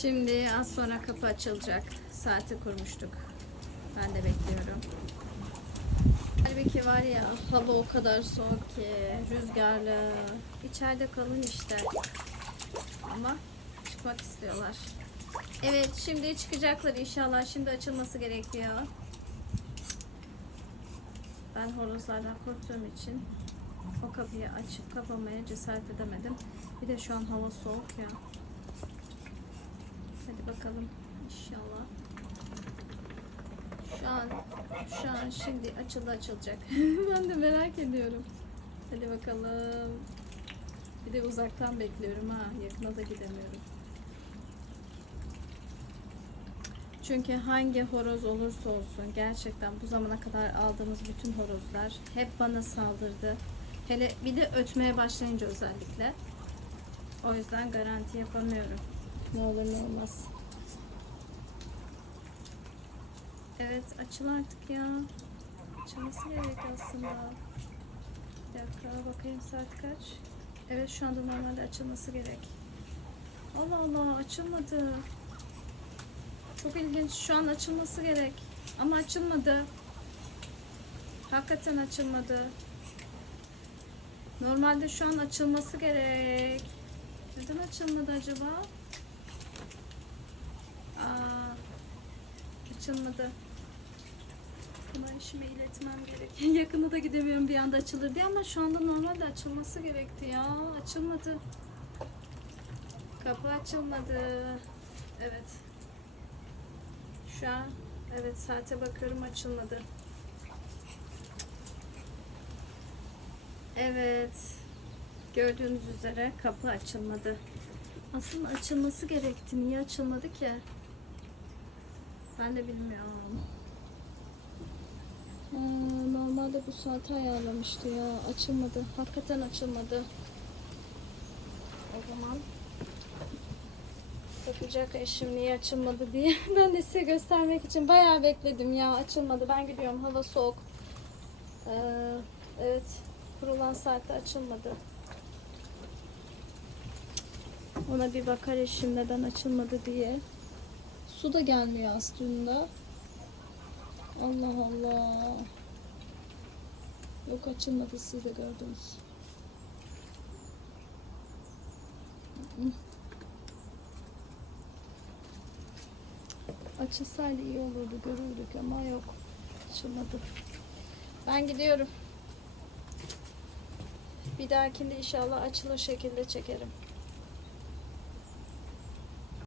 Şimdi az sonra kapı açılacak. Saati kurmuştuk. Ben de bekliyorum. Halbuki var ya hava o kadar soğuk ki rüzgarlı. İçeride kalın işte. Ama çıkmak istiyorlar. Evet şimdi çıkacaklar inşallah. Şimdi açılması gerekiyor. Ben horozlardan korktuğum için o kapıyı açıp kapamaya cesaret edemedim. Bir de şu an hava soğuk ya. Hadi bakalım inşallah. Şu an şu an şimdi açıldı açılacak. ben de merak ediyorum. Hadi bakalım. Bir de uzaktan bekliyorum ha. Yakına da gidemiyorum. Çünkü hangi horoz olursa olsun gerçekten bu zamana kadar aldığımız bütün horozlar hep bana saldırdı. Hele bir de ötmeye başlayınca özellikle. O yüzden garanti yapamıyorum. Ne olur ne olmaz. Evet açıl artık ya. Açılması gerek aslında. Bir dakika bakayım saat kaç. Evet şu anda normalde açılması gerek. Allah Allah açılmadı. Çok ilginç. Şu an açılması gerek. Ama açılmadı. Hakikaten açılmadı. Normalde şu an açılması gerek. Neden açılmadı acaba? Açılmadı. Bunu işime iletmem gerek. Yakında da gidemiyorum bir anda açılır diye ama şu anda normalde açılması gerekti ya. Açılmadı. Kapı açılmadı. Evet. Şu an evet saate bakıyorum açılmadı. Evet. Gördüğünüz üzere kapı açılmadı. Aslında açılması gerekti. Niye açılmadı ki? Ben de bilmiyorum. Aa, normalde bu saate ayarlamıştı ya. Açılmadı. Hakikaten açılmadı. O zaman bakacak eşim niye açılmadı diye. Ben de size göstermek için bayağı bekledim ya. Açılmadı. Ben gidiyorum. Hava soğuk. Ee, evet. Kurulan saatte açılmadı. Ona bir bakar eşim neden açılmadı diye. Su da gelmiyor aslında. Allah Allah. Yok açılmadı siz de gördünüz. Açılsaydı iyi olurdu görürdük ama yok. Açılmadı. Ben gidiyorum. Bir dahakinde inşallah açılır şekilde çekerim.